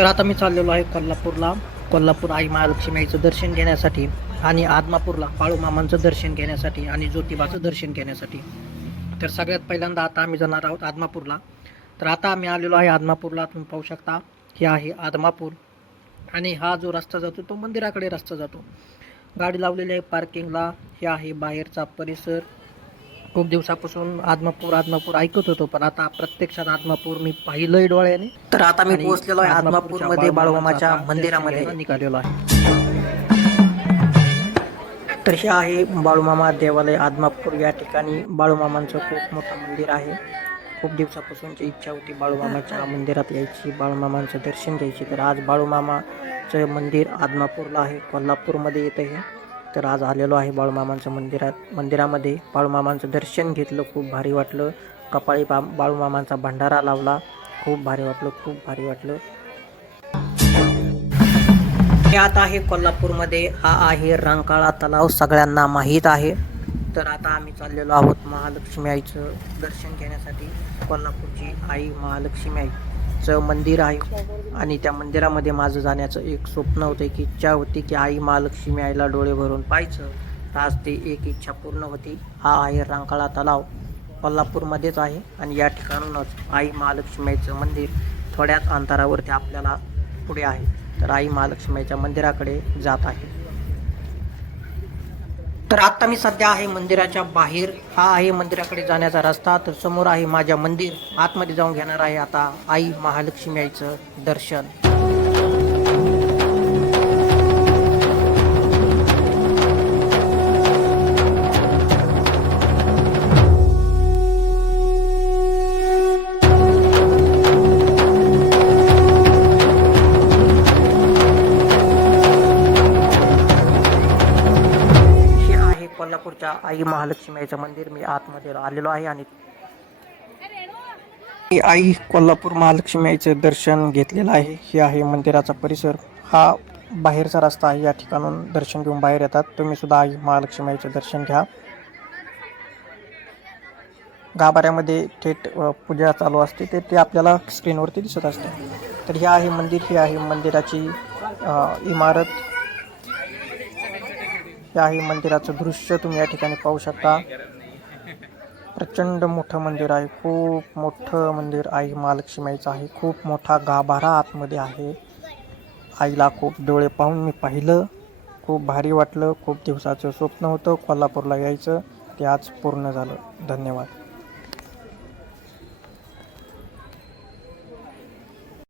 तर आता मी चाललेलो आहे कोल्हापूरला. कोल्हापूर आई महालक्ष्मी आईचं दर्शन घेण्यासाठी आणि आदमापूरला बाळूमामांचं दर्शन घेण्यासाठी आणि ज्योतिबाचं दर्शन घेण्यासाठी. तर सगळ्यात पहिल्यांदा आता आम्ही जाणार आहोत आदमापूरला. तर आता आम्ही आलेलो आहे आदमापूरला. तुम्ही पाहू शकता हे आहे आदमापूर. आणि हा जो रस्ता जातो तो मंदिराकडे रस्ता जातो. गाडी लावलेली आहे पार्किंगला हे आहे बाहेरचा परिसर. खूप दिवसापासून आदमापूर आदमापूर ऐकत होतो पण आता प्रत्यक्षात आदमापूर मी पाहिलंय डोळ्याने. तर आता मी पोहोचलेलो आहे आदमापूरमध्ये बाळूमामाच्या मंदिरामध्ये. निघालेलो आहे. तर हे आहे बाळूमामा देवालय आदमापूर या ठिकाणी. बाळूमामांचं खूप मोठं मंदिर आहे. खूप दिवसापासूनची इच्छा होती बाळूमामाच्या मंदिरात यायची बाळूमामांचं दर्शन घ्यायची. तर आज बाळूमामाचं मंदिर आदमापूरला आहे कोल्हापूरमध्ये येतं हे. तर आज आलेलो आहे बाळूमामांचं मंदिरात. मंदिरामध्ये बाळूमामांचं दर्शन घेतलं खूप भारी वाटलं. कपाळी बा बाळूमामांचा भंडारा लावला. खूप भारी वाटलं खूप भारी वाटलं. हे आता आहे कोल्हापूरमध्ये. हा आहे रंकाळा तलाव सगळ्यांना माहीत आहे. तर आता आम्ही चाललेलो आहोत महालक्ष्मी आईचं दर्शन घेण्यासाठी कोल्हापूरची आई महालक्ष्मी आई. आईचं मंदिर आहे. आणि त्या मंदिरामध्ये माझं जाण्याचं एक स्वप्न होतं एक इच्छा होती की आई महालक्ष्मी आईला डोळे भरून पाहायचं. तर आज ते एक इच्छा पूर्ण होती. हा आहे रांकाळा तलाव. कोल्हापूरमध्येच आहे आणि या ठिकाणूनच आई महालक्ष्मीचं मंदिर थोड्याच अंतरावरती आपल्याला पुढे आहे. तर आई महालक्ष्मीच्या मंदिराकडे जात आहे. तर आता मी सध्या आहे मंदिराच्या बाहेर. हा आहे मंदिराकडे जाण्याचा रस्ता. तर समोर आहे माझ्या मंदिर. आतमध्ये जाऊन घेणार आहे आता आई महालक्ष्मी आईचं दर्शन. कोल्हापूरच्या आई महालक्ष्मी आईचं मंदिर मी आतमध्ये आलेलो आहे आणि आई कोल्हापूर महालक्ष्मी आईचं दर्शन घेतलेलं आहे. हे आहे मंदिराचा परिसर. हा बाहेरचा रस्ता आहे. या ठिकाणून दर्शन घेऊन बाहेर येतात. तुम्ही सुद्धा आई महालक्ष्मी आईचं दर्शन घ्या. गाभाऱ्यामध्ये थेट पूजा चालू असते. ते ते आपल्याला स्क्रीनवरती दिसत असते. तर हे आहे मंदिर. ही आहे मंदिराची इमारत. हे आहे मंदिराचं दृश्य तुम्ही या ठिकाणी पाहू शकता. प्रचंड मोठं मंदिर आहे. खूप मोठं मंदिर आई महालक्ष्मीचं आहे. खूप मोठा गाभारा आतमध्ये आहे. आईला खूप डोळे पाहून मी पाहिलं. खूप भारी वाटलं. खूप दिवसाचं स्वप्न होतं कोल्हापूरला यायचं. ते आज पूर्ण झालं. धन्यवाद.